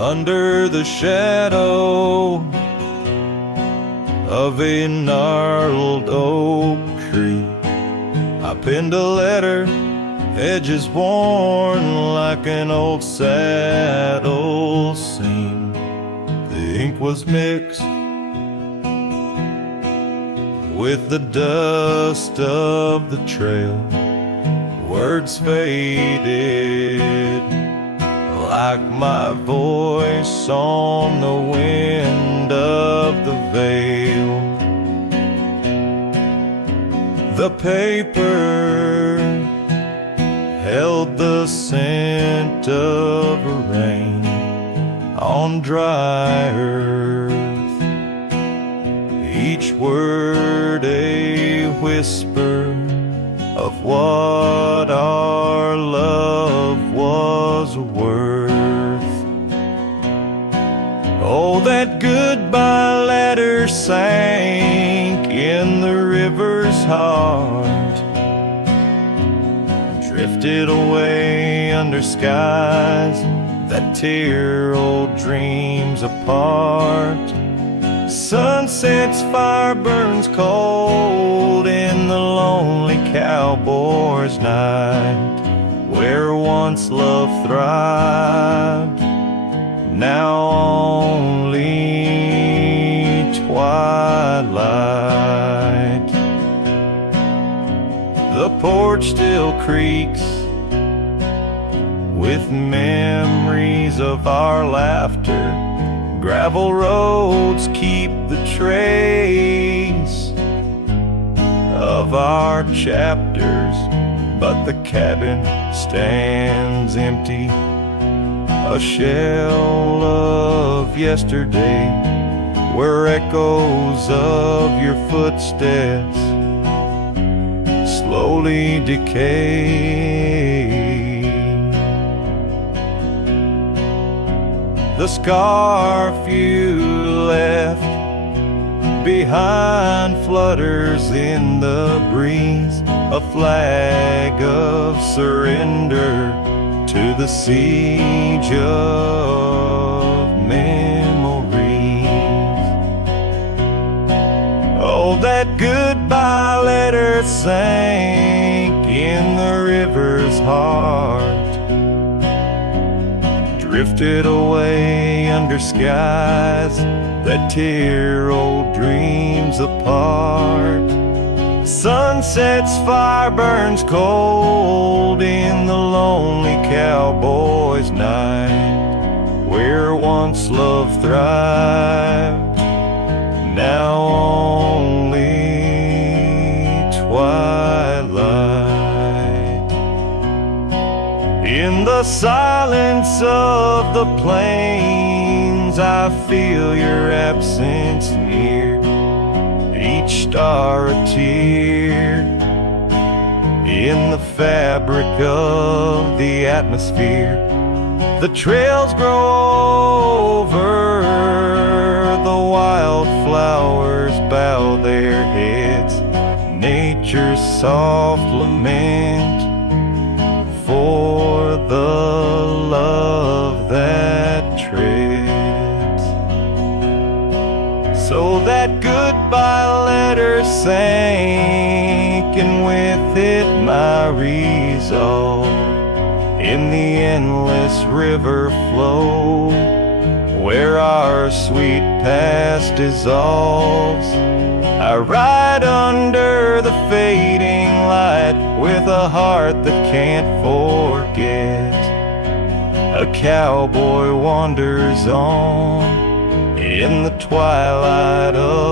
under the shadow of a gnarled oak tree. I penned a letter, edges worn like an old saddle seam. The ink was mixed with the dust of the trail. Words faded like my voice on the wind of the veil. The paper held the scent of rain on dry earth, each word a whisper of what our love was worth. Oh, that goodbye letter sank in the river's heart, drifted away under skies that tear old dreams apart. Sunset's fire burns cold in the lonely cowboy's night, where once love thrived, now only twilight. The porch still creaks with memories of our laughter. Gravel roads keep the trace of our chapters, but the cabin stands empty, a shell of yesterday, where echoes of your footsteps slowly decay. The scarf you left behind flutters in the breeze, a flag of surrender to the siege of memories. Oh, that goodbye letter sank in the river's heart, drifted away under skies that tear old dreams apart. Sunset's fire burns cold in the lonely cowboy's night, where once love thrived, now only twilight. In the silence of the plains, I feel your absence near, each star a tear in the fabric of the atmosphere. The trails grow over, the wildflowers bow their heads, nature's soft lament for the love that treads. So that goodbye letter sank, and with it my resolve, in the endless river flow, where our sweet past dissolves. I ride under the fading light with a heart that can't forget. A cowboy wanders on in the twilight of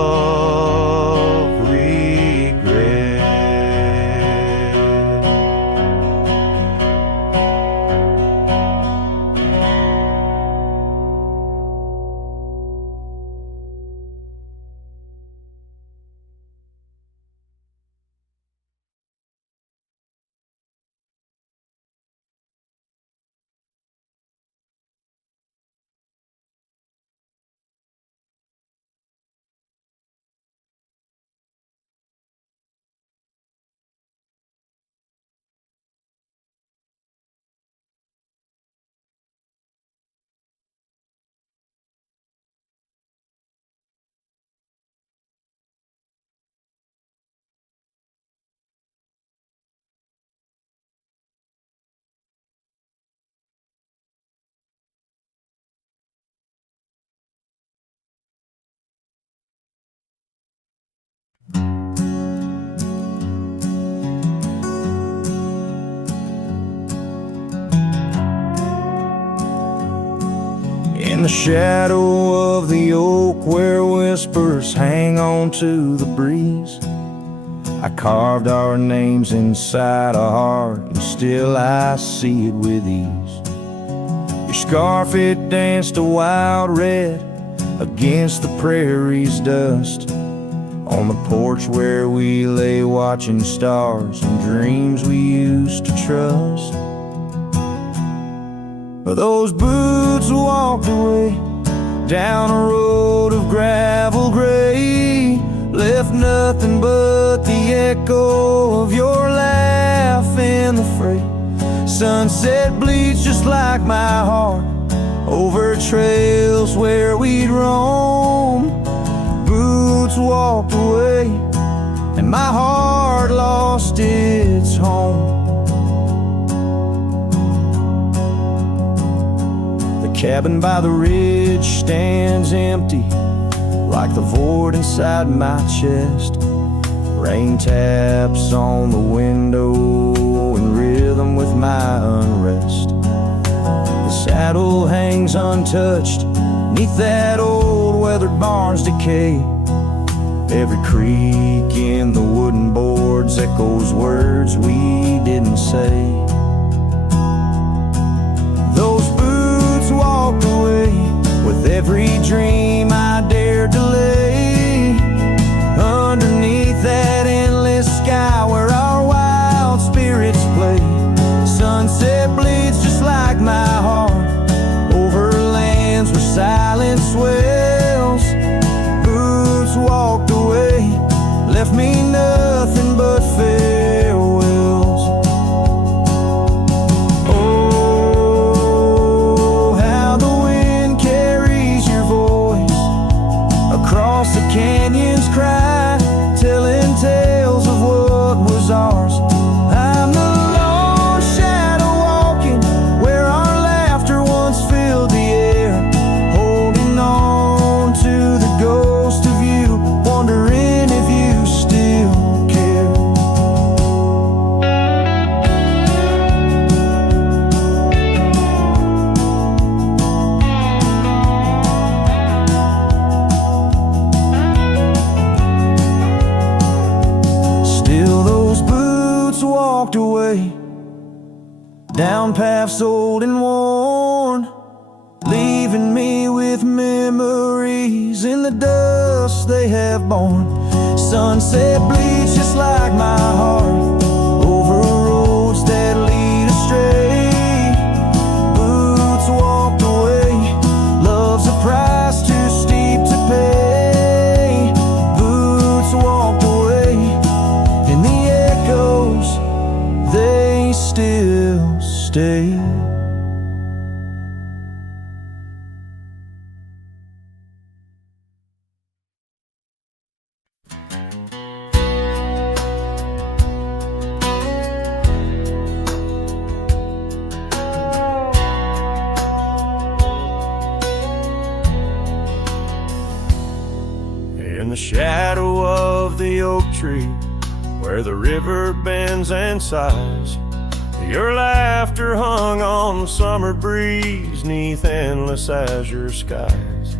In the shadow of the oak where whispers hang on to the breeze, I carved our names inside a heart, and still I see it with ease. Your scarf, it danced a wild red against the prairie's dust, on the porch where we lay watching stars and dreams we used to trust. Those boots walked away down a road of gravel gray, left nothing but the echo of your laugh in the fray. Sunset bleeds just like my heart over trails where we'd roam. Boots walked away and my heart lost its home. The cabin by the ridge stands empty, like the void inside my chest. Rain taps on the window in rhythm with my unrest. The saddle hangs untouched neath that old weathered barn's decay. Every creak in the wooden boards echoes words we didn't say. Those boots walked away with every dream I dared to lay underneath that endless sky where our wild spirits play. Sunset bleeds just like my heart over lands where silence swells. Boots walked away, left me nothing but farewells. Oh, how the wind carries your voice across the canyon's cry, telling tales of what was ours. I'm the lone shadow walking where our laughter once filled the air, holding on to the ghost of you, wondering if you still care. Still those boots walked away down paths old and worn, leaving me with memories in the dust they have borne. Sunset bleeds just like my heart over roads that lead astray. Boots walked away, love's a price too steep to pay. Boots walked away, and the echoes, they still stay. In the shadow of the oak tree, where the river bends and sighs, your laughter hung on the summer breeze neath endless azure skies.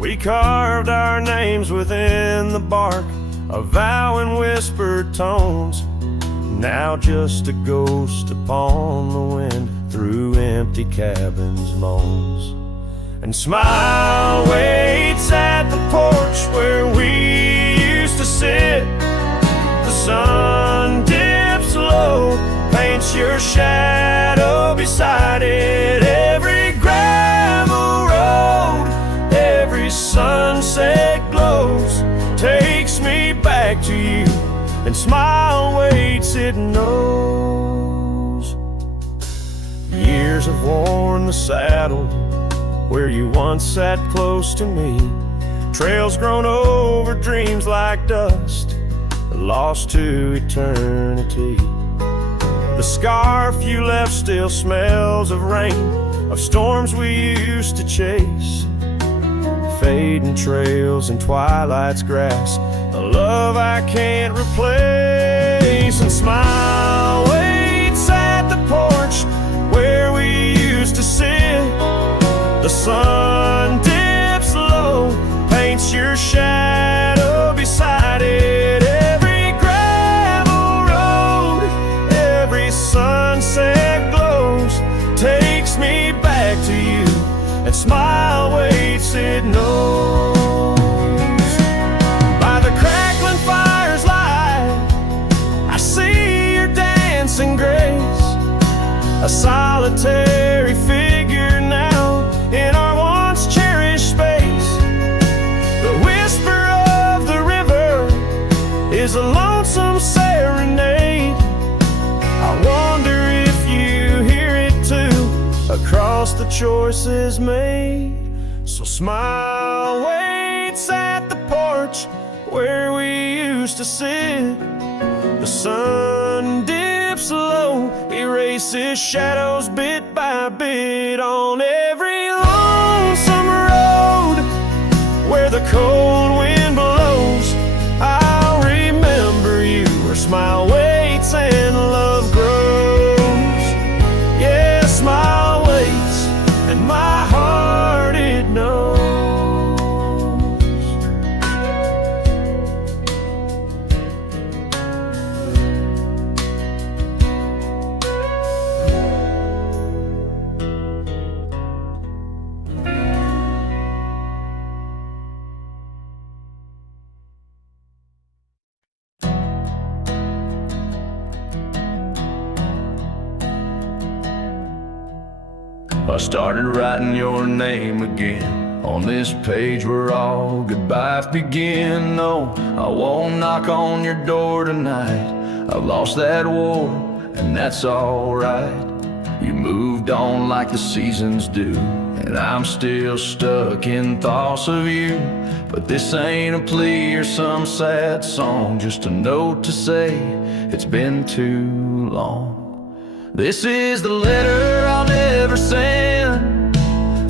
We carved our names within the bark, a vow in whispered tones, now just a ghost upon the wind through empty cabins' moans. And smile waits at the porch where we used to sit. The sun dips low, paints your shadow beside it. Every gravel road, every sunset glows, takes me back to you. And smile waits, it knows. Years have worn the saddle where you once sat close to me. Trails grown over dreams like dust, lost to eternity. The scarf you left still smells of rain, of storms we used to chase. Fading trails and twilight's grass, a love I can't replace. And smile waits at the porch where we used to sit. The sun a solitary figure now in our once cherished space. The whisper of the river is a lonesome serenade. I wonder if you hear it too across the choices made. So smile waits at the porch where we used to sit. The sun dips low, erases shadows bit by bit on every lonesome road where the cold wind blows. I'll remember you where smile waits and love grows. Yeah, smile waits and my heart it knows. I started writing your name again on this page where all goodbyes begin. No, I won't knock on your door tonight. I've lost that war, and that's alright. You moved on like the seasons do, and I'm still stuck in thoughts of you. But this ain't a plea or some sad song, just a note to say it's been too long. This is the letter I'll never send,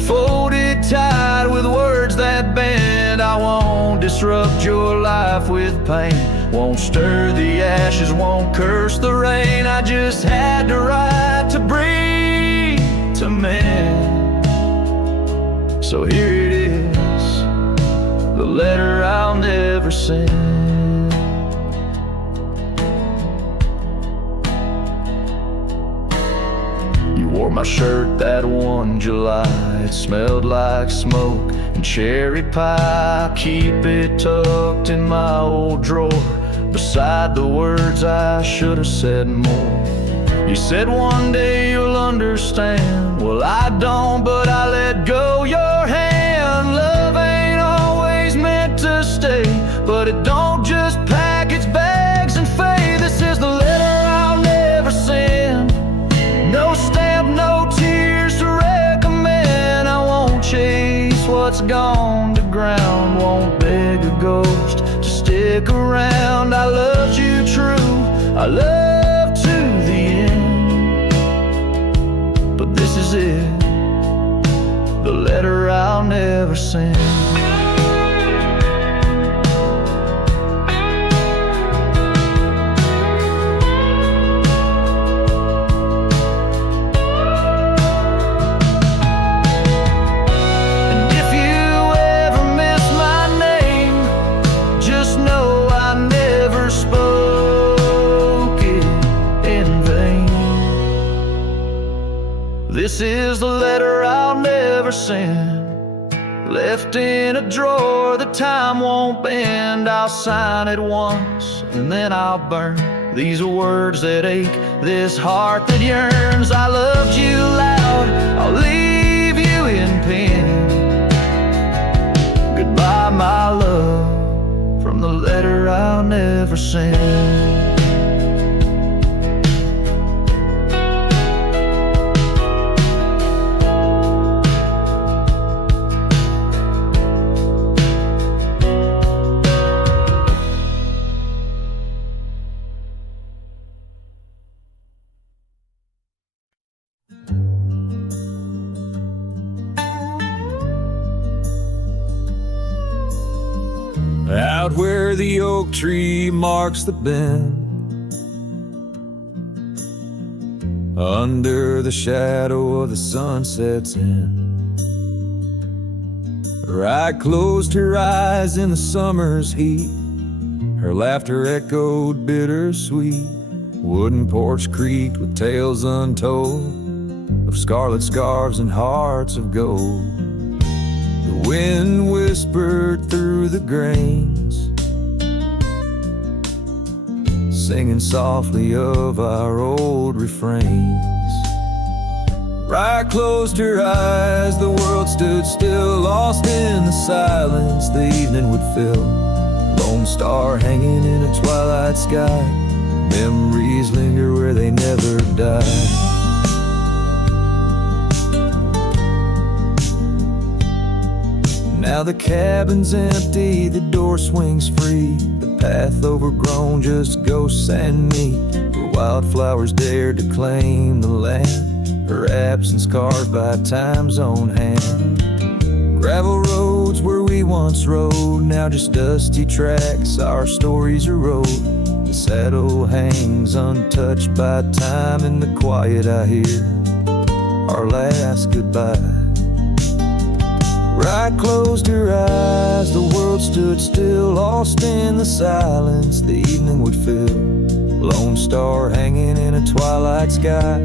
folded tight with words that bend. I won't disrupt your life with pain, won't stir the ashes, won't curse the rain. I just had to write to breathe, to mend. So here it is, the letter I'll never send. Wore my shirt that one July, it smelled like smoke and cherry pie. I keep it tucked in my old drawer, beside the words I should have said more. You said one day you'll understand. Well, I don't, but I let go your hand. Love ain't always meant to stay, but it don't just pack its bags and fade. This is the letter I'll never send. No stamp, no tears to recommend. I won't chase what's gone to ground, won't beg a ghost to stick around. I loved you true, I loved to the end. But this is it, the letter I'll never send. This is the letter I'll never send, left in a drawer that time won't bend. I'll sign it once and then I'll burn. These are words that ache, this heart that yearns. I loved you loud, I'll leave you in pen. Goodbye my love, from the letter I'll never send. Out where the oak tree marks the bend, under the shadow of the sunset's end, her eye closed her eyes in the summer's heat. Her laughter echoed bittersweet. Wooden porch creaked with tales untold of scarlet scarves and hearts of gold. The wind whispered through the grains, singing softly of our old refrains. Right closed her eyes, the world stood still, lost in the silence the evening would fill. Lone star hanging in a twilight sky, memories linger where they never die. Now the cabin's empty, the door swings free, the path overgrown, just ghosts and me. Where wildflowers dare to claim the land, her absence carved by time's own hand. Gravel roads where we once rode, now just dusty tracks, our stories erode. The saddle hangs untouched by time, in the quiet I hear our last goodbye. Right closed her eyes, the world stood still, lost in the silence the evening would fill. Lone star hanging in a twilight sky,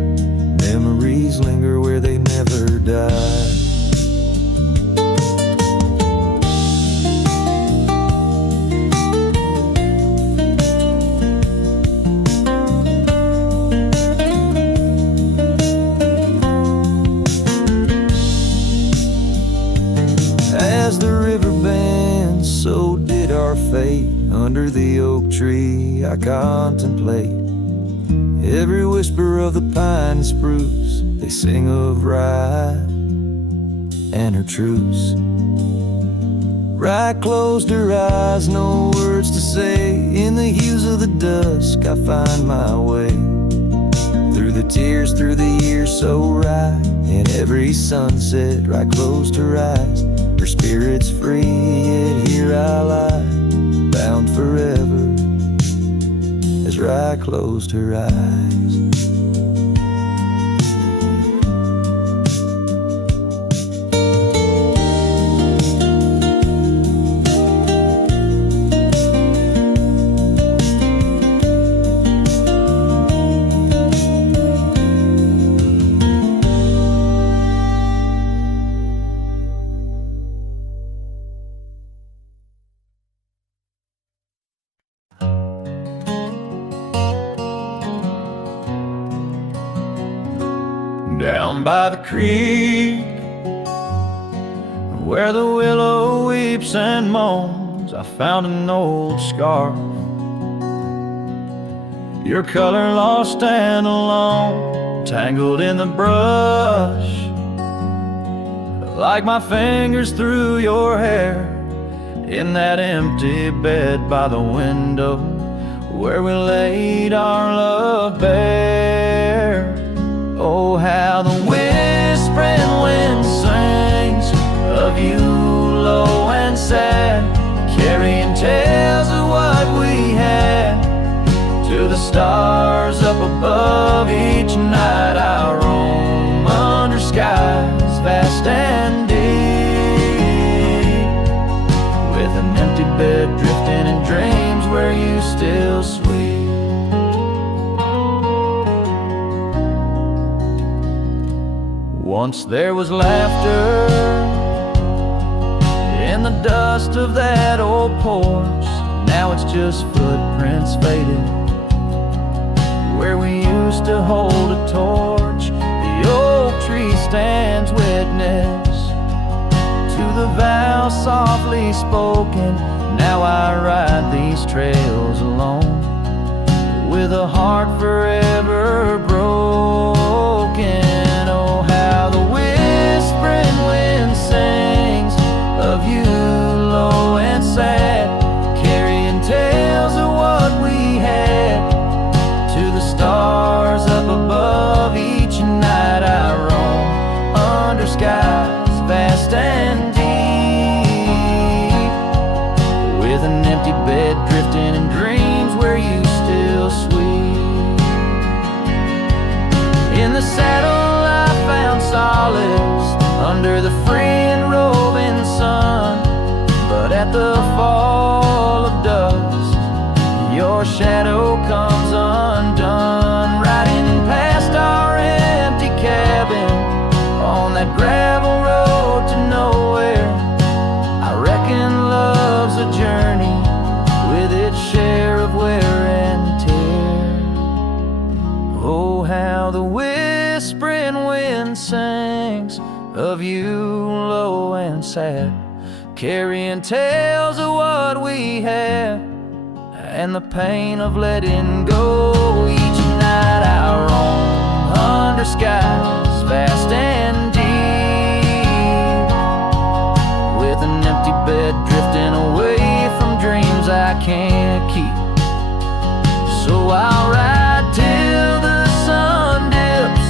memories linger where they never die. As the river bends, so did our fate. Under the oak tree I contemplate every whisper of the pine and spruce. They sing of rye and her truce. Right closed her eyes, no words to say. In the hues of the dusk I find my way. Through the tears, through the years so right. In every sunset, right closed her eyes. Her spirit's free, yet here I lie, bound forever, as Rye closed her eyes. Down by the creek, where the willow weeps and moans, I found an old scarf. Your color lost and alone, tangled in the brush, like my fingers through your hair. In that empty bed by the window, where we laid our love bare. Oh, how the whispering wind sings of you low and sad, carrying tales of what we had to the stars up above. Each night I roam under skies vast and deep, with an empty bed drifting in dreams where you still sweet. Once there was laughter in the dust of that old porch. Now it's just footprints faded where we used to hold a torch. The oak tree stands witness to the vow softly spoken. Now I ride these trails alone, with a heart forever broken. Oh, how the whispering wind sings of you low and sad, carrying tales of what we had to the stars up above. Each night I roam under skies vast and deep, with an empty bed drifting in dreams where you still sweet. In the saddle I found solace under the free and roving sun, but at the fall of dusk your shadow comes undone. Riding past our empty cabin on that gravel road to nowhere, I reckon love's a journey with its share of wear and tear. Oh, how the whispering wind and sings of you low and sad, carrying tales of what we had and the pain of letting go. Each night I roam under skies vast and deep, with an empty bed drifting away from dreams I can't keep. So I'll ride till the sun dips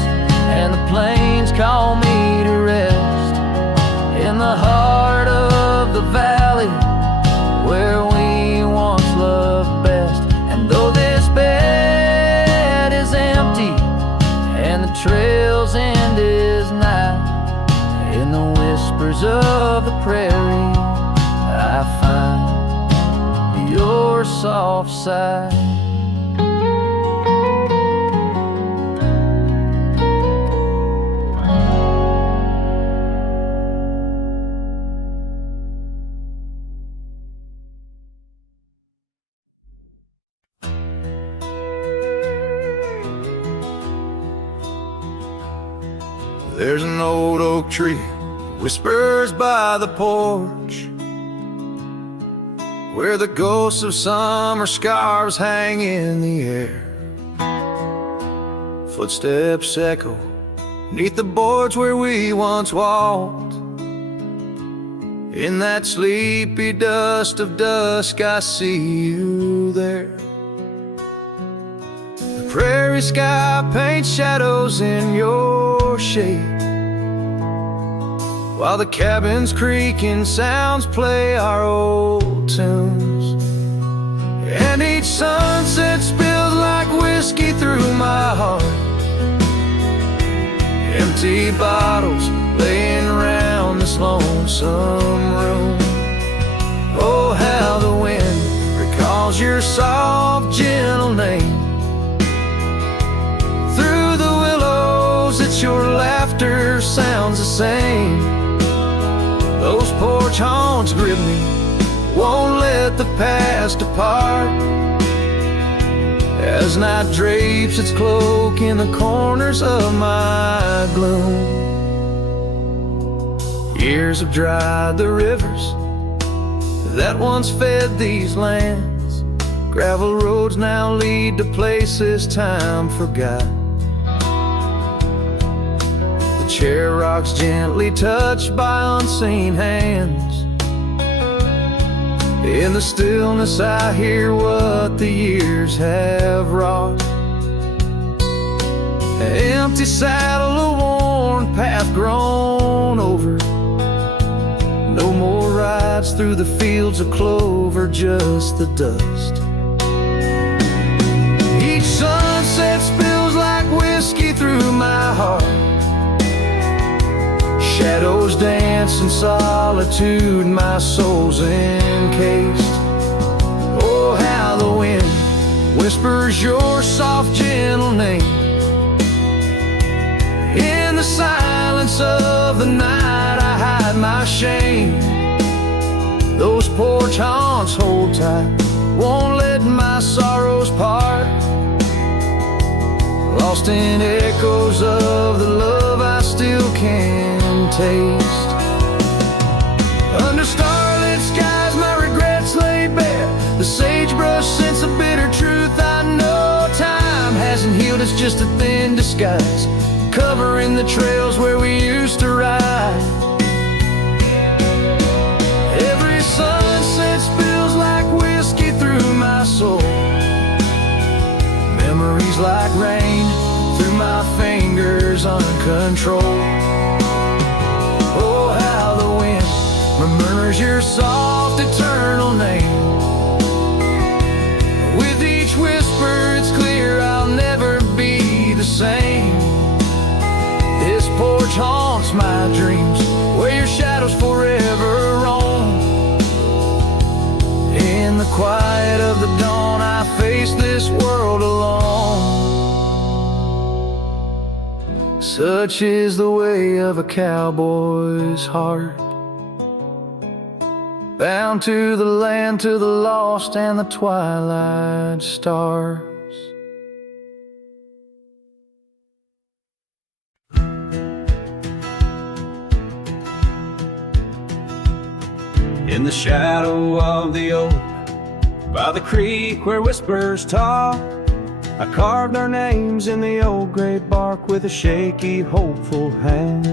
and the plains call me to rest in the heart of the valley where we once loved best. And though this bed is empty and the trail's end is nigh, in the whispers of the prairie I find your soft sigh. There's an old oak tree whispers by the porch, where the ghosts of summer scarves hang in the air. Footsteps echo neath the boards where we once walked. In that sleepy dust of dusk I see you there. The prairie sky paints shadows in your shape, while the cabin's creaking sounds play our old tunes. And each sunset spills like whiskey through my heart, empty bottles laying around this lonesome room. Oh, how the wind recalls your soft, gentle name. Through the willows, it's your laughter sounds the same. Those porch haunts grip me, won't let the past depart, as night drapes its cloak in the corners of my gloom. Years have dried the rivers that once fed these lands. Gravel roads now lead to places time forgot. The chair rocks gently touched by unseen hands. In the stillness I hear what the years have wrought. An empty saddle, a worn path grown over. No more rides through the fields of clover, just the dust. Each sunset spills like whiskey through my heart. Shadows dance in solitude, my soul's encased. Oh, how the wind whispers your soft, gentle name. In the silence of the night I hide my shame. Those porch haunts hold tight, won't let my sorrows part. Lost in echoes of the love I still can taste. Under starlit skies my regrets lay bare, the sagebrush scents a bitter truth I know. Time hasn't healed, it's just a thin disguise, covering the trails where we used to ride. Every sunset spills like whiskey through my soul. Memories like rain through my fingers uncontrolled. Oh, how the wind murmurs your soft, eternal name. With each whisper it's clear I'll never be the same. This porch haunts my dreams, where your shadows forever roam. In the quiet of the dawn I face this world alone. Such is the way of a cowboy's heart, bound to the land, to the lost and the twilight stars. In the shadow of the oak, by the creek where whispers talk, I carved our names in the old gray bark with a shaky, hopeful hand.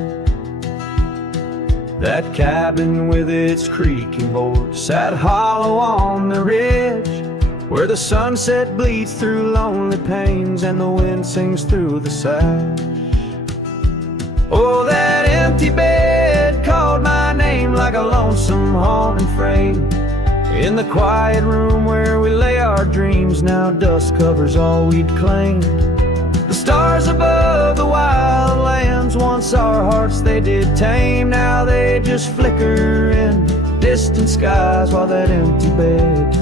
That cabin with its creaking board sat hollow on the ridge, where the sunset bleeds through lonely panes and the wind sings through the sash. Oh, that empty bed called my name like a lonesome haunting frame. In the quiet room where we lay our dreams, now dust covers all we'd claimed. The stars above the wild lands, once our hearts they did tame, now they just flicker in distant skies while that empty bed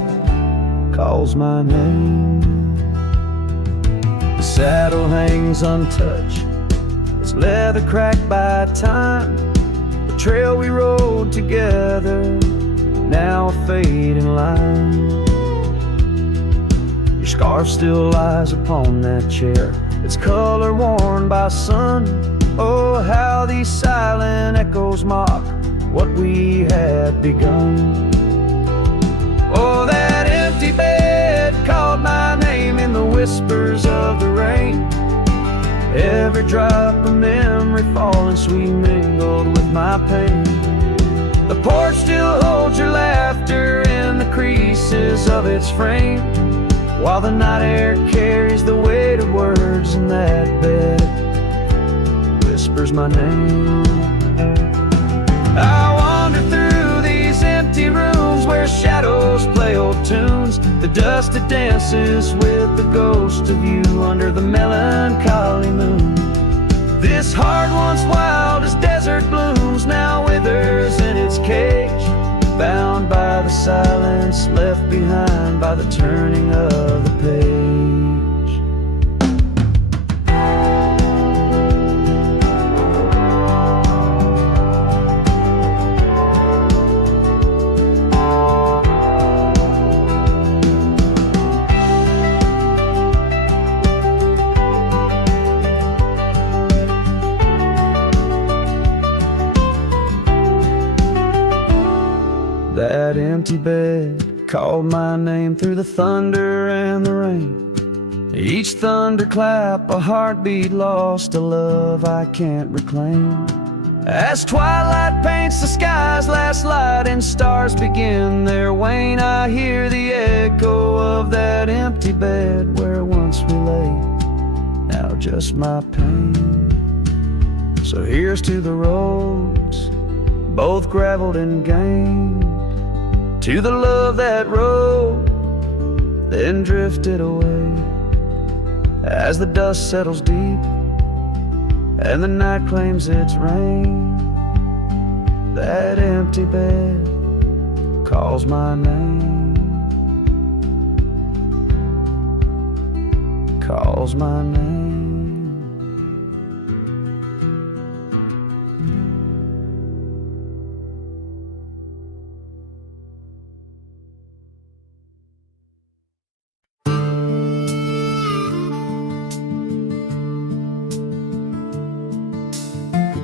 calls my name. The saddle hangs untouched, its leather cracked by time. The trail we rode together, now a fading line. Your scarf still lies upon that chair, its color worn by sun. Oh, how these silent echoes mock what we had begun. Oh, that empty bed called my name in the whispers of the rain. Every drop of memory falling sweet mingled with my pain. The porch still holds your laughter in the creases of its frame, while the night air carries the weight of words, and that bed whispers my name. I wander through these empty rooms where shadows play old tunes. The dust that dances with the ghost of you under the melancholy moon. This heart once wild as desert blooms now withers in its cage, bound by the silence left behind by the turning of the page. That empty bed called my name through the thunder and the rain. Each thunderclap a heartbeat lost, a love I can't reclaim. As twilight paints the sky's last light and stars begin their wane, I hear the echo of that empty bed where once we lay, now just my pain. So here's to the roads, both graveled and gained, to the love that rode, then drifted away. As the dust settles deep and the night claims its reign, that empty bed calls my name, calls my name.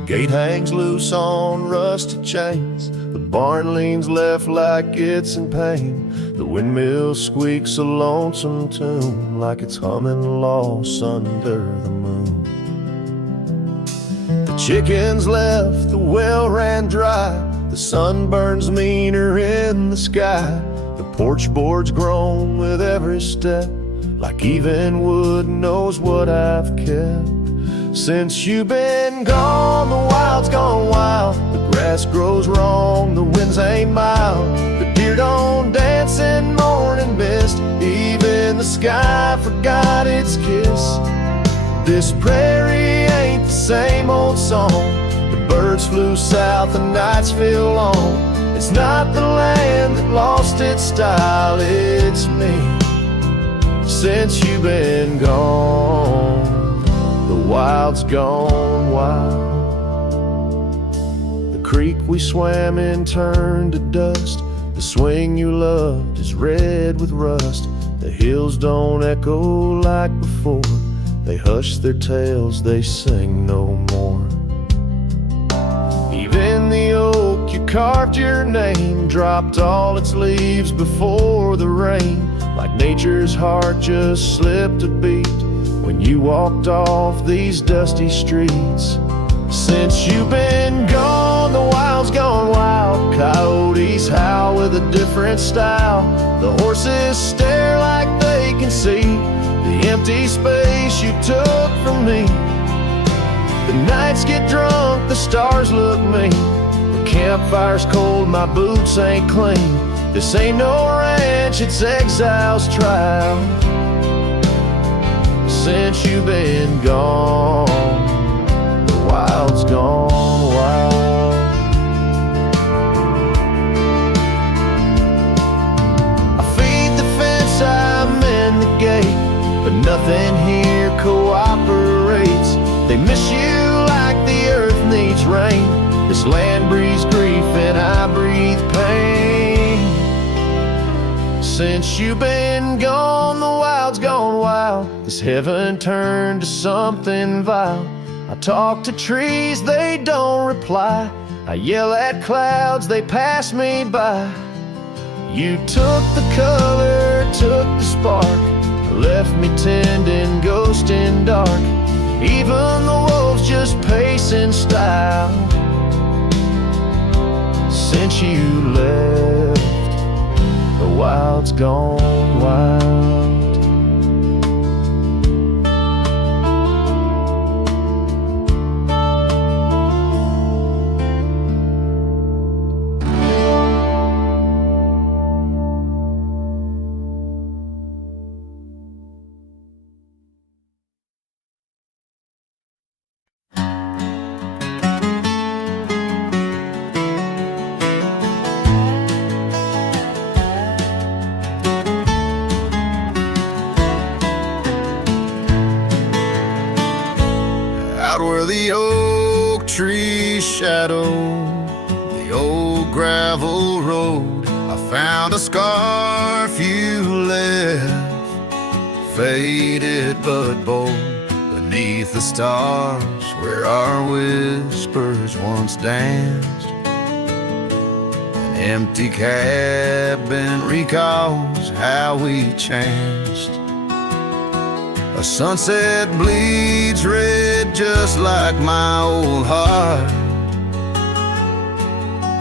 Gate hangs loose on rusted chains, the barn leans left like it's in pain. The windmill squeaks a lonesome tune, like it's humming lost under the moon. The chickens left, the well ran dry, the sun burns meaner in the sky. The porch board's grown with every step, like even wood knows what I've kept. Since you've been gone, the wild's gone wild. The grass grows wrong, the winds ain't mild. The deer don't dance in morning mist, even the sky forgot its kiss. This prairie ain't the same old song. The birds flew south, the nights feel long. It's not the land that lost its style, it's me. Since you've been gone, the wild's gone wild. The creek we swam in turned to dust. The swing you loved is red with rust. The hills don't echo like before. They hush their tales, they sing no more. Even the oak you carved your name, dropped all its leaves before the rain, like nature's heart just slipped a beat when you walked off these dusty streets. Since you've been gone, the wild's gone wild. Coyotes howl with a different style. The horses stare like they can see the empty space you took from me. The nights get drunk, the stars look mean. The campfire's cold, my boots ain't clean. This ain't no ranch, it's exile's trial. Since you've been gone, wild's gone wild. I feed the fence, I'm in the gate, but nothing here cooperates. They miss you like the earth needs rain. This land breathes grief and I breathe pain. Since you've been gone, the wild's gone wild. This heaven turned to something vile. I talk to trees, they don't reply. I yell at clouds, they pass me by. You took the color, took the spark, left me tending, ghosting dark. Even the wolves just pace in style. Since you left, the wild's gone wild. Out where the oak trees shadow the old gravel road, I found a scarf you left, faded but bold, beneath the stars where our whispers once danced. An empty cabin recalls how we chanced. A sunset bleeds red just like my old heart.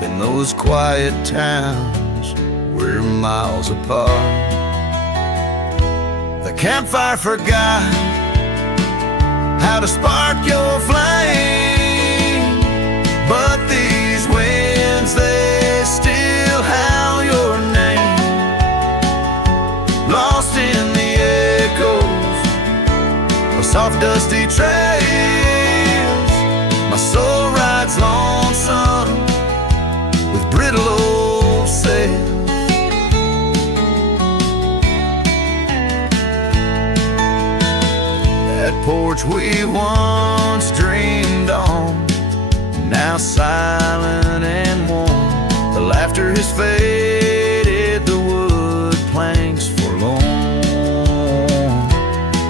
In those quiet towns we're miles apart. The campfire forgot how to spark your flame, but these winds, they still howl your name. Lost in the echoes of soft dusty trails, my soul rides lonesome with brittle old sails. That porch we once dreamed on, now silent and warm. The laughter has faded, the wood planks forlorn.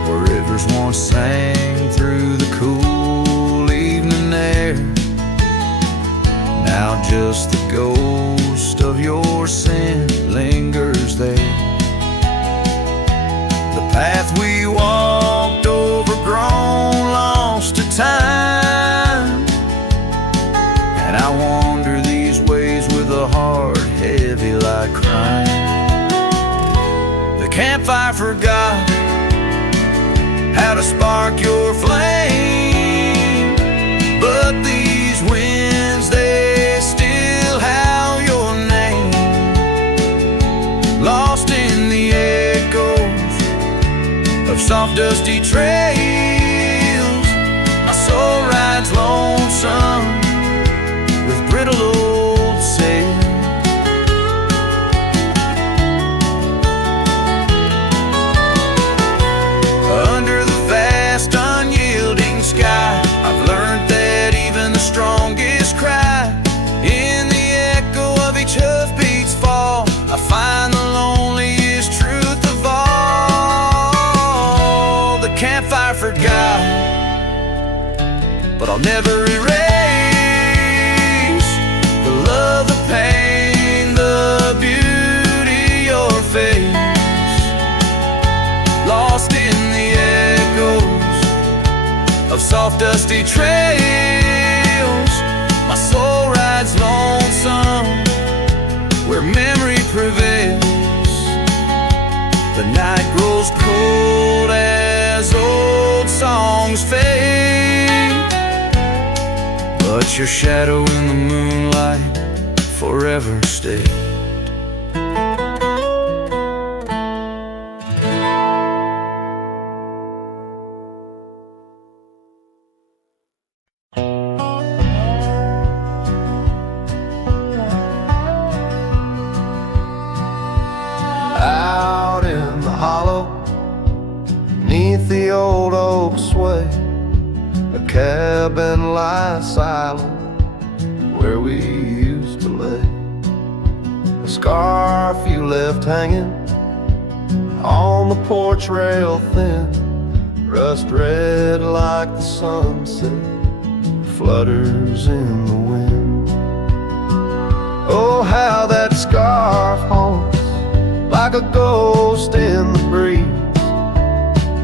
Where rivers once sang through the cool evening air, now just the ghost of your sin lingers there. The path we walked, overgrown, lost to time, and I wander these ways with a heart heavy like crime. The campfire forgot how to spark your flame, but these winds, they still howl your name. Lost in the echoes of soft dusty trails, my soul rides lonesome with brittle old sails. Under the vast unyielding sky, I've learned that even the strongest cry, in the echo of each hoofbeat's fall, I find the loneliest truth of all. The campfire forgot, but I'll never erase the love that soft dusty trails, my soul rides lonesome where memory prevails. The night grows cold as old songs fade, but your shadow in the moonlight forever stays. Out in the hollow, neath the old oak sway, a cabin lies silent where we used to lay. A scarf you left hanging on the porch rail thin, rust red like the sunset, flutters in the wind. Oh, how that scarf haunts like a ghost in the breeze,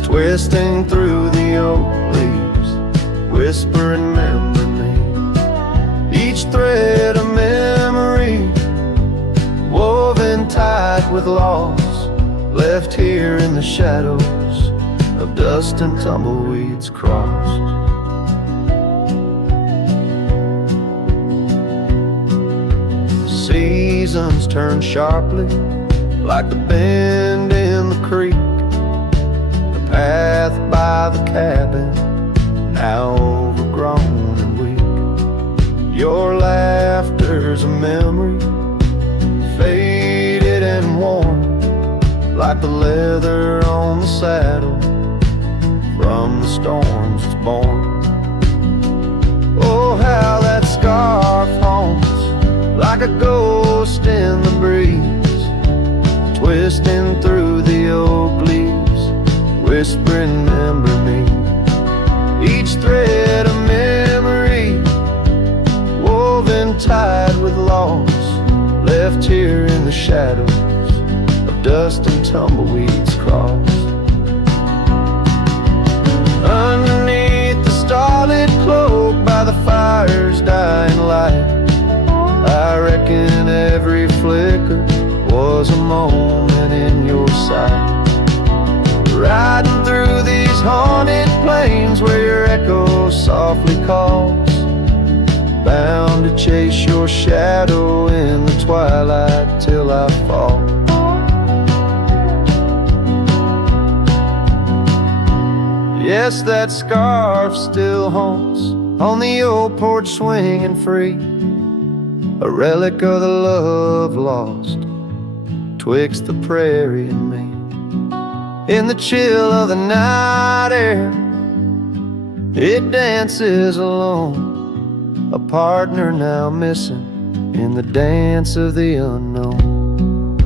twisting through the oak leaves, whispering remember me. Each thread a memory, woven tight with loss, left here in the shadows of dust and tumbleweeds crossed. Seasons turn sharply like the bend in the creek, the path by the cabin now overgrown and weak. Your laughter's a memory, faded and worn, like the leather on the saddle from the storms it's born. Oh, how that scarf haunts like a ghost in the breeze, twisting through the oak leaves, whispering remember me. Each thread a memory, woven tight with loss, left here in the shadows of dust and tumbleweeds crossed. Underneath the starlit cloak by the fire's dying light, I reckon every flicker was a moment in your sight. Riding through these haunted plains where your echo softly calls, bound to chase your shadow in the twilight till I fall. Yes, that scarf still haunts on the old porch swinging free, a relic of the love lost twixt the prairie and me. In the chill of the night air, it dances alone, a partner now missing in the dance of the unknown.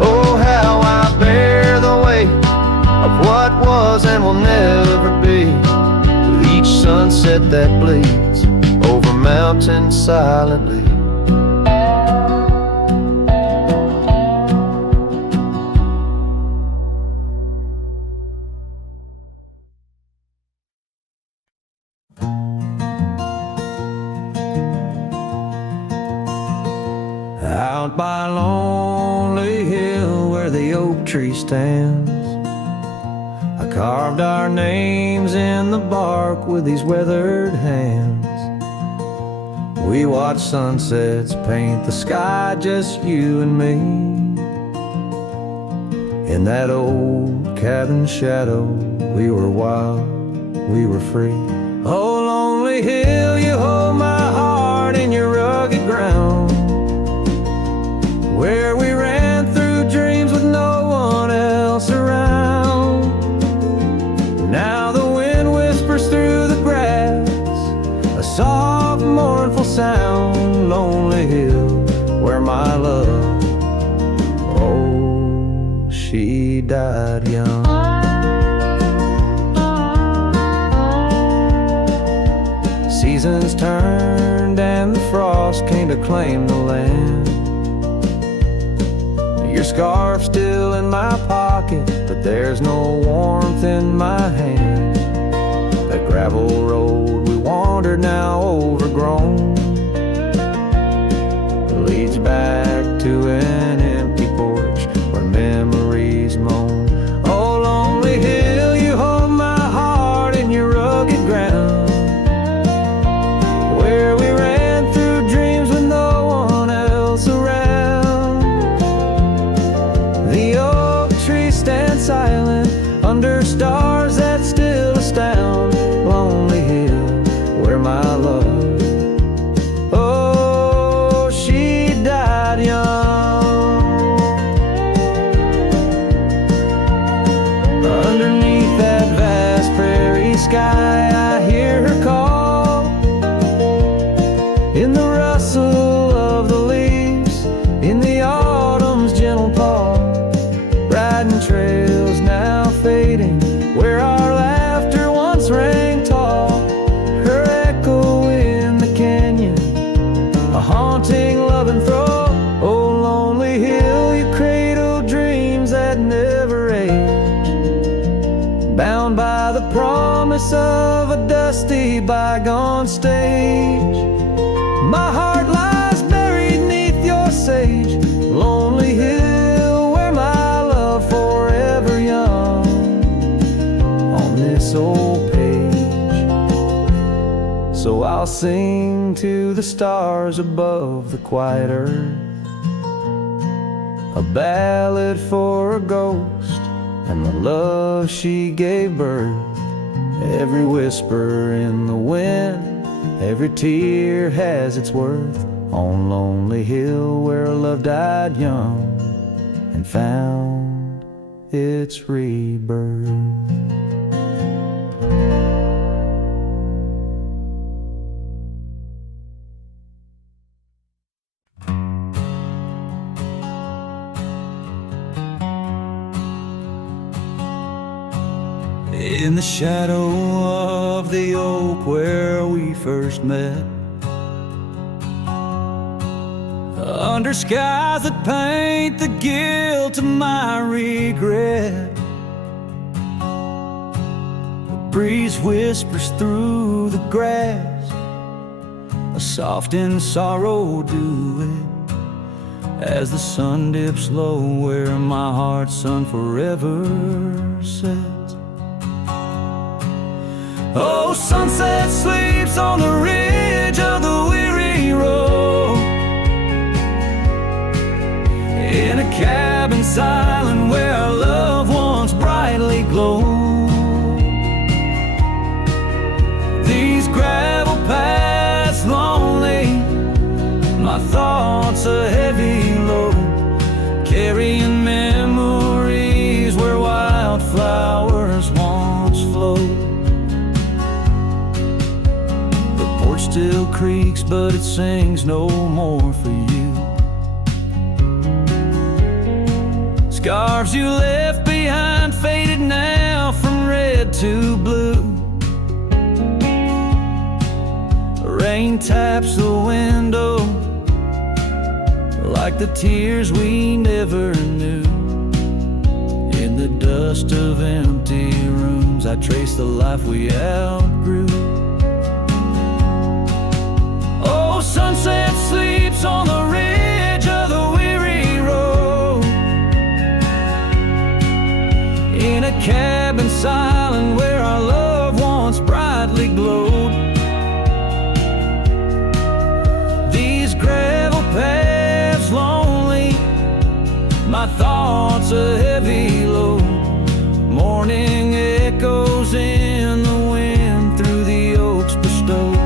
Oh, how I bear the weight of what was and will never be, with each sunset that bleeds over mountains silently. Out by lonely hill where the oak tree stands, I carved our names in the bark with these weathered hands. We watch sunsets paint the sky, just you and me. In that old cabin shadow, we were wild, we were free. Oh, lonely hill, you hold my heart in your rugged ground, where we ran through dreams with no one else around. Now the wind whispers through the grass, a soft, mournful sound. Lonely hill, where my love, oh, she died young. Seasons turned and the frost came to claim the land. Your scarf's still in my pocket, but there's no warmth in my hand. The gravel road we wandered, now overgrown, leads back to an empty porch where memories moan. Oh, lonely hill, you hold my heart in your rugged ground, where we ran through dreams with no one else around. The oak tree stands silent under stars that still astound. Lonely hill, where my love, oh, she died young. Underneath that vast prairie sky, I hear her call, in the rustle of the leaves, in the autumn's gentle paw. Riding trails now fading, where our laughter once rang tall. Her echo in the canyon, a haunting love and throe. Oh, lonely hill, you cradle dreams that never age, bound by the promise of a dusty bygone stage. My heart lies buried neath your sage. Lonely hill, where my love forever young on this old page. So I'll sing to the stars above the quiet earth, a ballad for a ghost and the love she gave birth. Every whisper in the wind, every tear has its worth. On lonely hill, where love died young and found its rebirth. In the shadow of the oak where we first met, under skies that paint the guilt of my regret, the breeze whispers through the grass, a soft in sorrow duet, as the sun dips low where my heart's sun forever sets. Oh, sunset sleeps on the ridge of the weary road, in a cabin silent where our love once brightly glowed. These gravel paths lonely, my thoughts a heavy load, carrying memories where wildflowers once flowed. Still creaks, but it sings no more for you. Scarves you left behind faded now from red to blue. Rain taps the window like the tears we never knew. In the dust of empty rooms, I trace the life we outgrew. Sunset sleeps on the ridge of the weary road, in a cabin silent where our love once brightly glowed. These gravel paths lonely, my thoughts a heavy load, morning echoes in the wind through the oaks bestowed.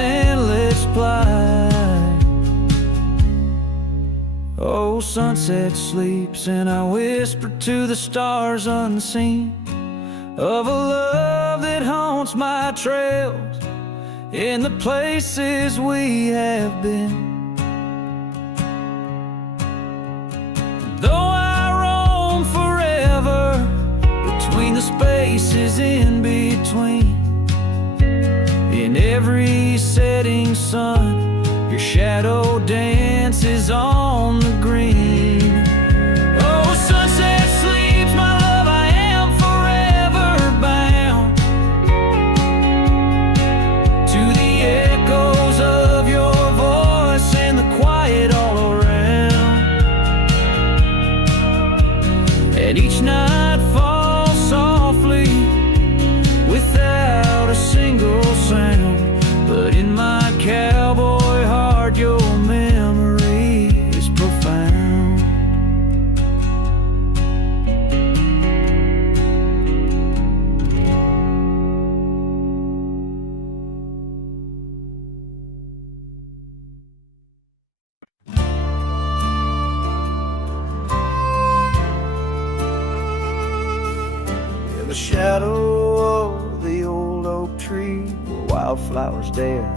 Endless plight. Oh, sunset sleeps and I whisper to the stars unseen of a love that haunts haunts my trails in the places we have been. Though I roam forever between the spaces in between, in every setting sun, your shadow dances on the green. Oh, sunset sleeps, my love, I am forever bound to the echoes of your voice and the quiet all around. And each night falls softly without a single sound, but in my cowboy heart your memory is profound. In the shadow of the old oak tree where wildflowers dare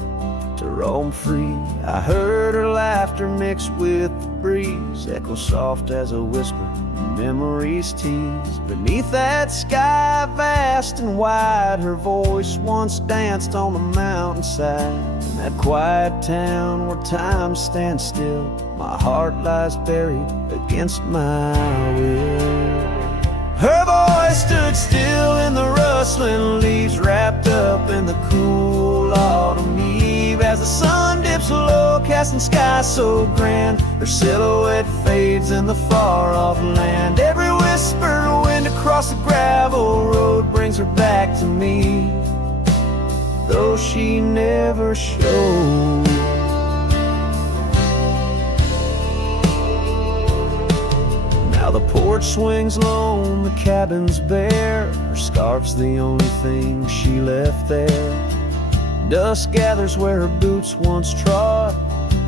to roam free, I heard her laughter mixed with the breeze, echo soft as a whisper, memories tease. Beneath that sky vast and wide, her voice once danced on the mountainside. In that quiet town where time stands still, my heart lies buried against my will. Her voice stood still in the rustling leaves, wrapped up in the cool autumn eve. As the sun dips low, casting sky so grand, her silhouette fades in the far-off land. Every whisper wind across the gravel road brings her back to me, though she never showed. Now the porch swings lone, the cabin's bare, her scarf's the only thing she left there. Dust gathers where her boots once trod,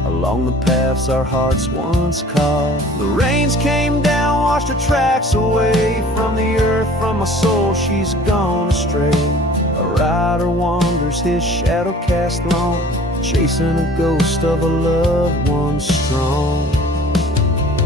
along the paths our hearts once caught. The rains came down, washed her tracks away from the earth, from my soul she's gone astray. A rider wanders, his shadow cast long, chasing a ghost of a loved one strong.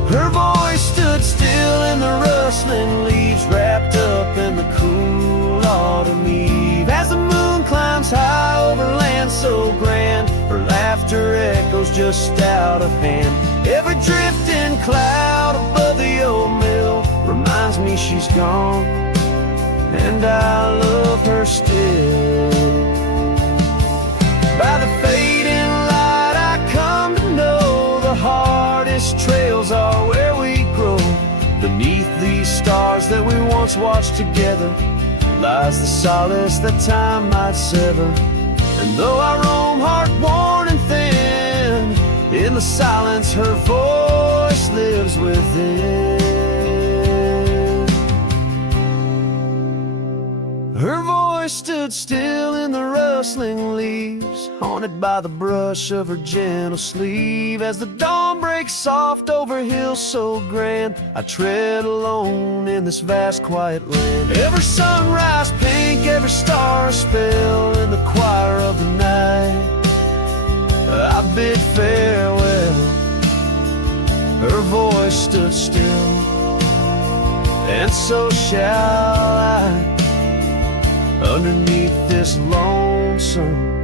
Her voice stood still in the rustling leaves, wrapped up in the cool autumn eve. As the moon climbs high over land so grand, her laughter echoes just out of hand. Every drifting cloud above the old mill reminds me she's gone, and I love her still. By the fading light I come to know the hardest trails are where we grow. Beneath these stars that we once watched together lies the solace that time might sever. And though I roam heart-worn and thin, in the silence her voice lives within. Her voice stood still in the rustling leaves, haunted by the brush of her gentle sleeve. As the dawn breaks soft over hills so grand, I tread alone in this vast quiet land. Every sunrise pink, every star a spell, in the choir of the night I bid farewell. Her voice stood still, and so shall I, underneath this lonesome,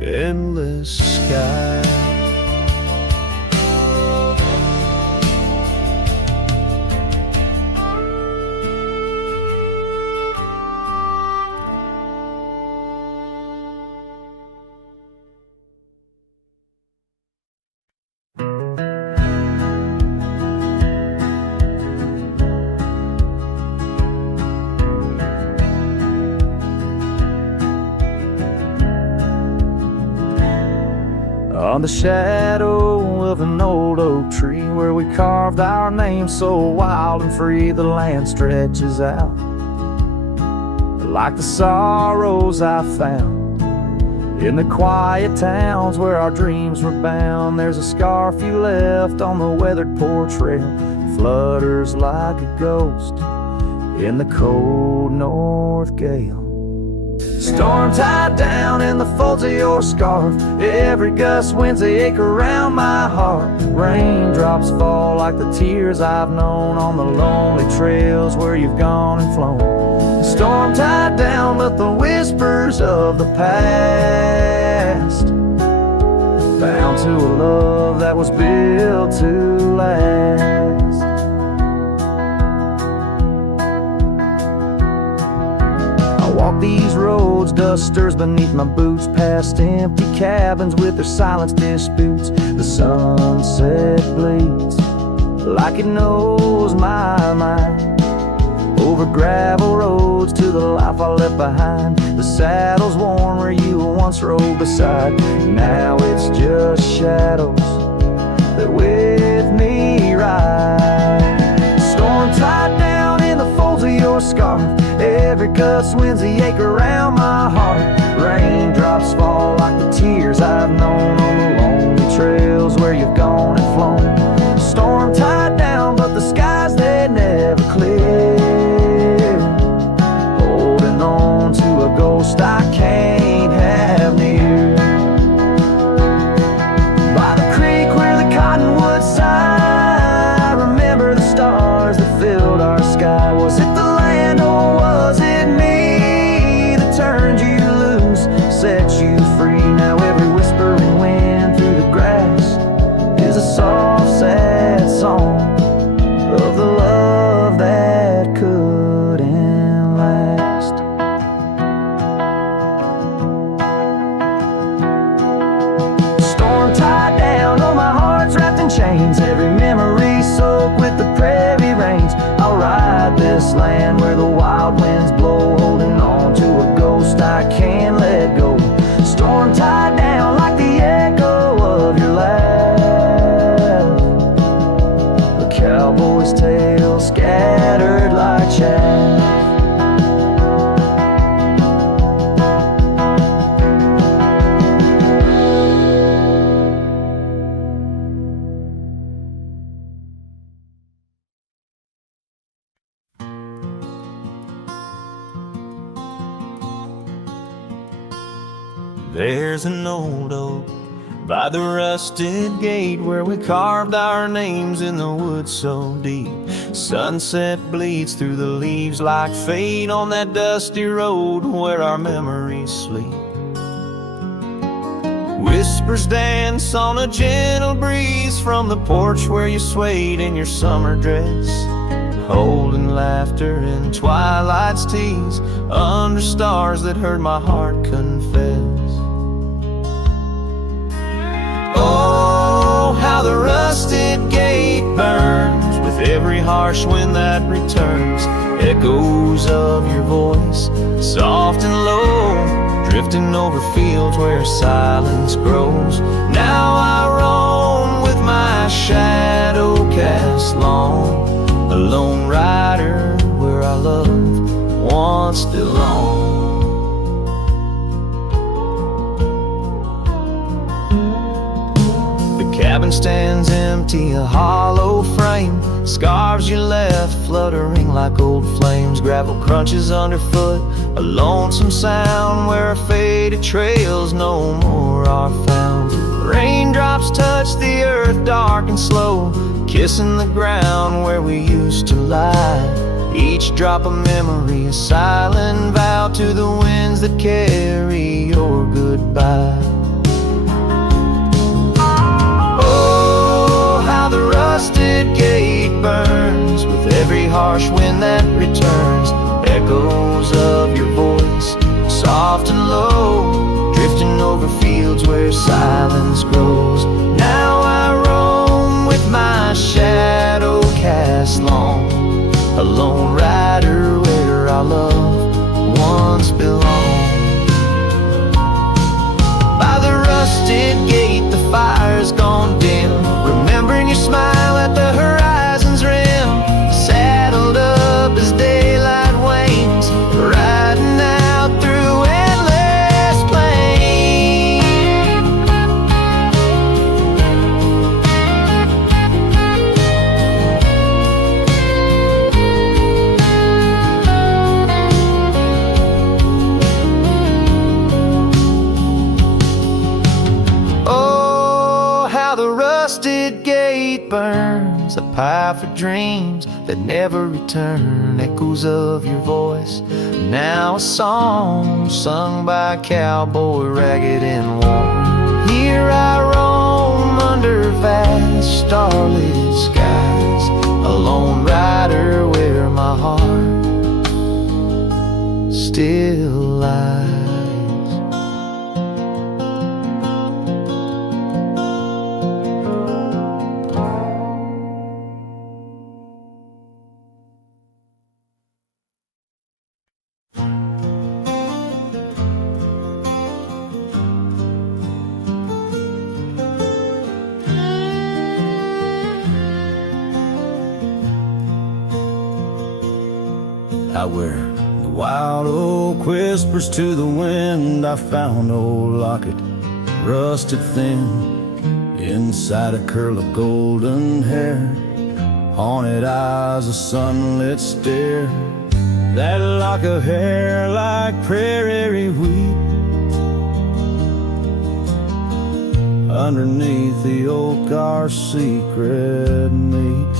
endless sky. On the shadow of an old oak tree where we carved our name so wild and free, the land stretches out like the sorrows I found in the quiet towns where our dreams were bound. There's a scarf you left on the weathered porch rail, flutters like a ghost in the cold north gale. Storm tied down in the folds of your scarf. Every gust winds ache around my heart. Raindrops fall like the tears I've known on the lonely trails where you've gone and flown. Storm tied down, but the whispers of the past, bound to a love that was built to last. Walk these roads, dust stirs beneath my boots, past empty cabins with their silence disputes. The sunset bleeds like it knows my mind, over gravel roads to the life I left behind. The saddle's worn where you once rode beside. Now it's just shadows that with me ride. Storm tied down in the folds of your scarf. Every gust winds the ache around my heart. Raindrops fall like the tears I've known on the lonely trails where you've gone and flown. Storm tied down, but the skies they never clear. Holding on to a ghost I can't have near. By the creek where the cottonwoods sigh, I remember the stars that filled our sky. Was it the land or was it me that turned you loose, set you free? Now every whispering wind through the grass is a soft, sad song of the love that couldn't last. Storm tied down, oh my heart's wrapped in chains. Every memory soaked with the prairie rains. I'll ride this land where the wild winds blow, holding on to a ghost I can't let go. Storm tied down like the echo of your laugh, a cowboy's tale scattered like chaff. There's an old oak by the rusted gate where we carved our names in the wood so deep. Sunset bleeds through the leaves like fate on that dusty road where our memories sleep. Whispers dance on a gentle breeze from the porch where you swayed in your summer dress, holding laughter in twilight's tease under stars that heard my heart confess. Oh, how the rusted gate burns with every harsh wind that returns. Echoes of your voice, soft and low, drifting over fields where silence grows. Now I roam with my shadow cast long, a lone rider where our love once belonged. Cabin stands empty, a hollow frame. Scarves you left fluttering like old flames. Gravel crunches underfoot, a lonesome sound where our faded trails no more are found. Raindrops touch the earth dark and slow, kissing the ground where we used to lie. Each drop of memory a silent vow to the winds that carry your goodbye. The rusted gate burns with every harsh wind that returns. Echoes of your voice, soft and low, drifting over fields where silence grows. Now I roam with my shadow cast long, a lone rider where our love once belonged. heat burns, a pie for dreams that never return. Echoes of your voice, now a song sung by a cowboy, ragged and worn. Here I roam under vast starlit skies, a lone rider where my heart still lies. Out where the wild oak whispers to the wind, I found old locket, rusted thin, inside a curl of golden hair, haunted eyes, a sunlit stare. That lock of hair like prairie wheat, underneath the oak our secret meet.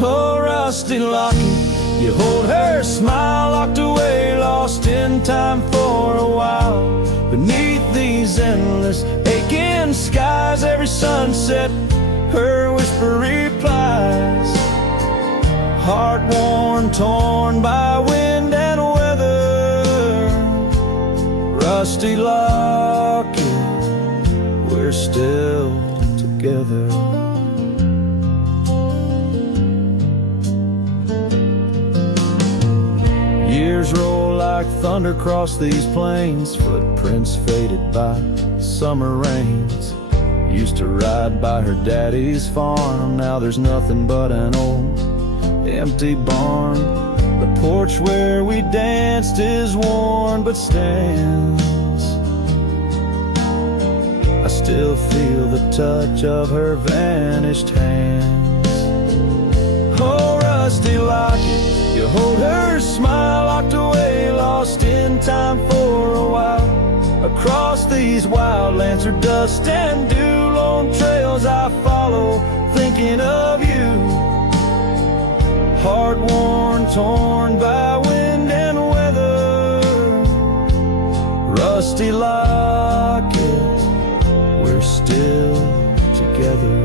Oh, rusty locket, you hold her smile, locked away, lost in time for a while. Beneath these endless aching skies, every sunset her whisper replies. Heart worn, torn by wind and weather, rusty locket, we're still together. Years roll like thunder across these plains, footprints faded by summer rains. Used to ride by her daddy's farm, now there's nothing but an old empty barn. The porch where we danced is worn but stands. I still feel the touch of her vanished hands. Oh, rusty locket, you hold her smile, locked away, lost in time for a while. Across these wildlands are dust and dew, lone trails I follow, thinking of you. Heart worn, torn by wind and weather, rusty locket, we're still together.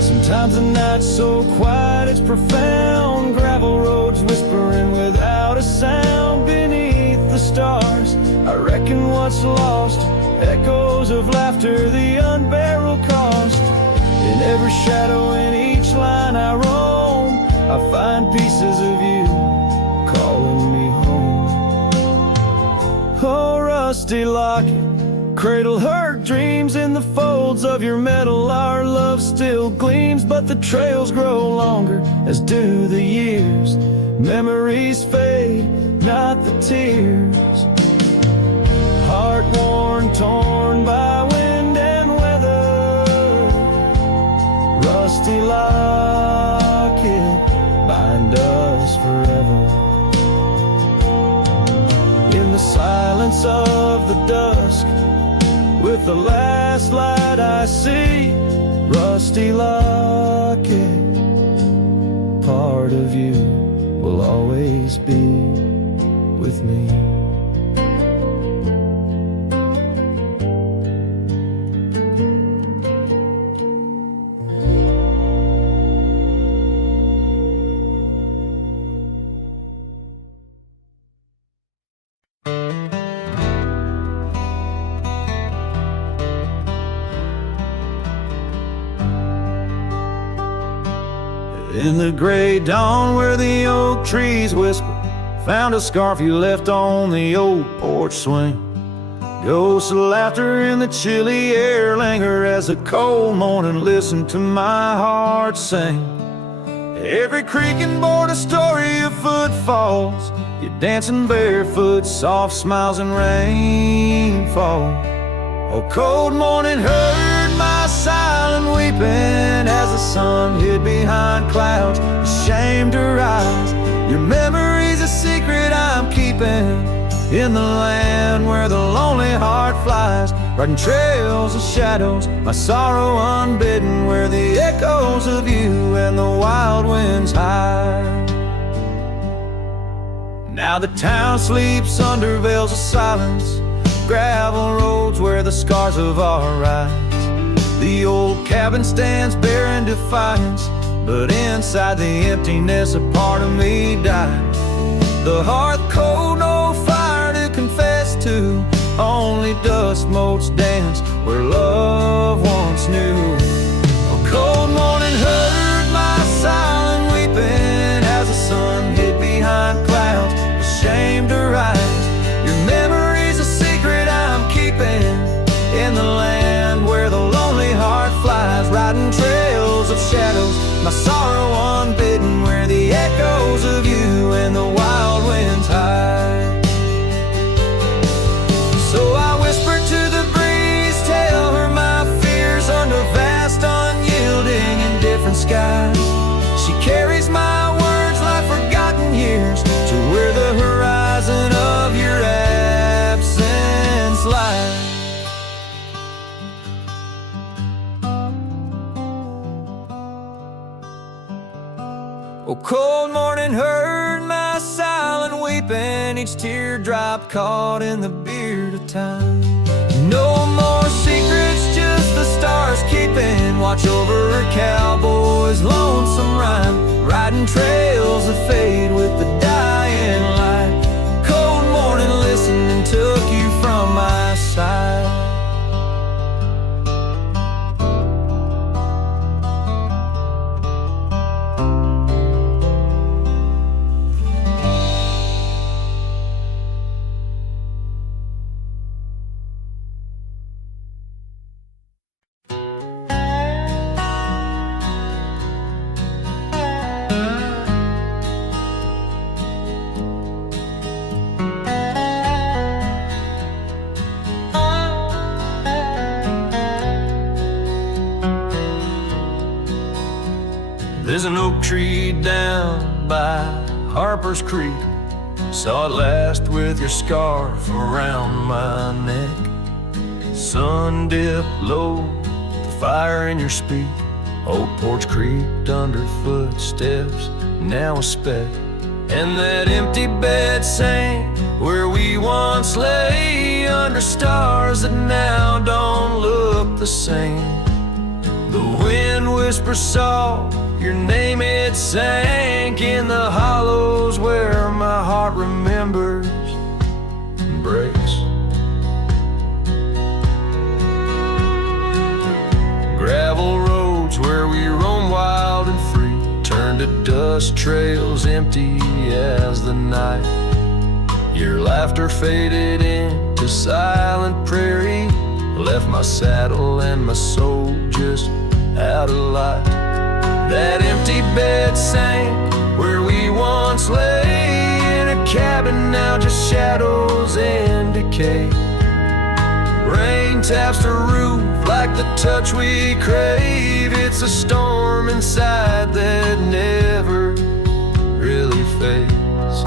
Sometimes the night's so quiet it's profound, gravel roads whispering without a sound. Beneath the stars, I reckon what's lost, echoes of laughter, the unbearable cost. In every shadow, in each line I roam, I find pieces of you calling me home. Oh, rusty locket, cradle her dreams in the folds of your metal. Our love still gleams, but the trails grow longer, as do the years. Memories fade, not the tears. Heart worn, torn by wind and weather, rusty locket, bind us forever. In the silence of the dusk, with the last light I see, rusty locket, part of you will always be with me. In the gray dawn where the oak trees whisper, found a scarf you left on the old porch swing. Ghosts of laughter in the chilly air linger as the cold morning listen to my heart sing. Every creaking board a story of footfalls, you dancing barefoot, soft smiles and rainfall. Oh, cold morning heard my silent weeping as the sun hid behind clouds, ashamed to rise. Your memory's a secret I'm keeping in the land where the lonely heart flies. riding trails of shadows, my sorrow unbidden, where the echoes of you and the wild winds hide. Now the town sleeps under veils of silence, gravel roads where the scars of our rides. The old cabin stands bare in defiance, but inside the emptiness a part of me died. The hearth cold, no fire to confess to, only dust motes dance where love once knew. A cold morning heard my silent weeping as the sun hid behind clouds, ashamed to rise. Your memory's a secret I'm keeping in the land where the lonely heart flies, riding trails of shadows, my sorrow unbidden, where the echoes of you and the wild winds hide. So I whisper to the breeze, tell her my fears under vast, unyielding, indifferent skies. She carries my words like forgotten years to where the horizon of your absence lies. Oh, cold morning heard my silent weeping, each teardrop caught in the beard of time. No more secrets, just the stars keeping watch over a cowboy's lonesome rhyme, riding trails that fade with the dying light. Cold morning listening took you from my side. There's an oak tree down by Harper's Creek. Saw it last with your scarf around my neck. Sun dipped low, the fire in your speak. Old porch creaked under footsteps, now a speck. And that empty bed sank where we once lay, under stars that now don't look the same. The wind whispers soft your name, it sank in the hollows where my heart remembers and breaks. Gravel roads where we roam wild and free turned to dust trails empty as the night. Your laughter faded into silent prairie, left my saddle and my soul just out of light. That empty bed sank where we once lay, in a cabin now just shadows and decay. Rain taps the roof like the touch we crave. It's a storm inside that never really fades.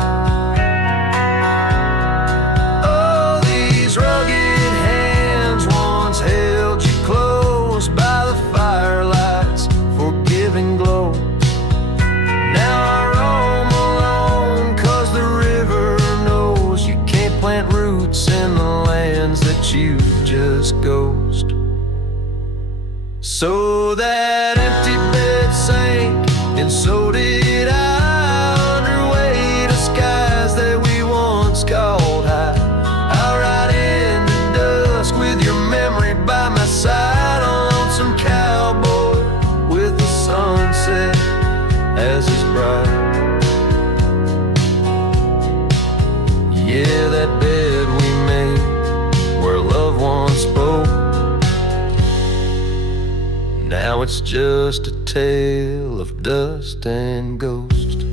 Oh, these rugged hands once held you close by the firelight's forgiving glow. Now I roam alone 'cause the river knows you can't plant roots in the lands that you just ghost. So that empty bed sank, and so did I, under weight of skies that we once called high. I'll ride into dusk with your memory by my side, a lonesome cowboy with the sunset as his bride. Yeah, that bed we made where love once spoke, now it's just a tale of dust and ghost.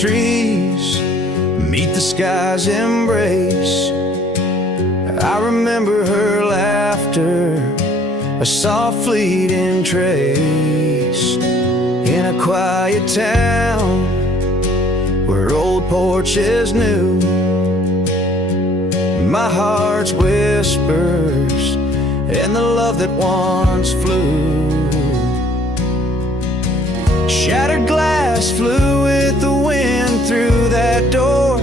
trees meet the sky's embrace. I remember her laughter, a soft fleeting trace, in a quiet town where old porches knew my heart's whispers and the love that once flew. Shattered glass flew with the wind through that door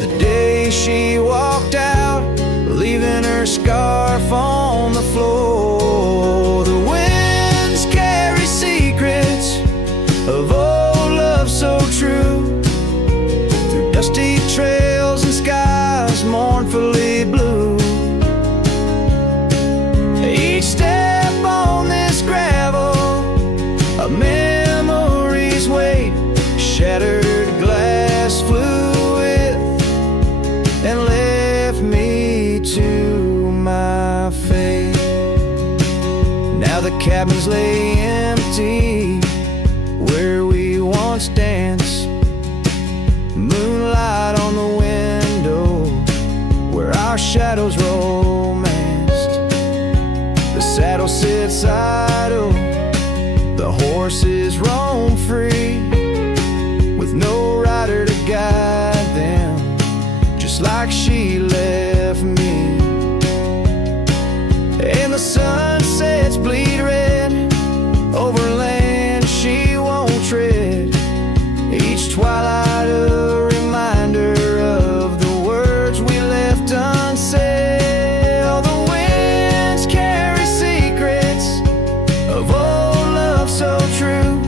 the day she walked out, leaving her scarf on the floor. The winds carry secrets of old love so true, through dusty trails and skies mournfully blue. Each step on this gravel, a memory's weight, shattered glass flew with and left me to my fate. Now the cabins lay empty where we once danced, moonlight on the window where our shadows romanced. The saddle sits idle, the horses roam free, with no rider to guide them, just like she left me. And the sunsets bleed red over land she won't tread, each twilight a reminder of the words we left unsaid. All the winds carry secrets of old love so true,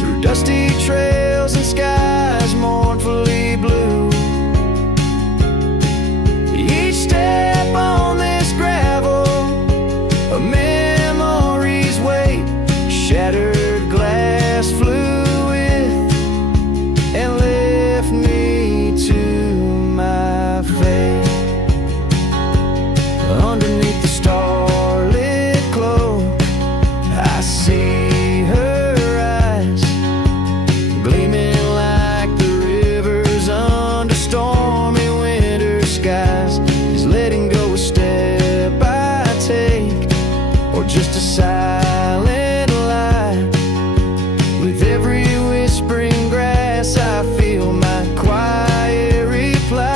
through dusty trails and skies mournfully blue. Each step on this gravel, a memory's weight, shattered glass flew with and left me to my fate. Underneath the starlit cloak, I see her eyes, gleaming like the rivers under stormy winter skies. Is letting go a step I take, or just a silent lie? With every whispering grass I feel my quiet reply.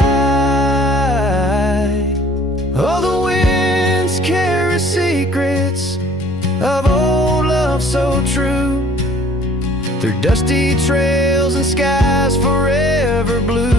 Oh, the winds carry secrets of old love so true, through dusty trails and skies forever blue.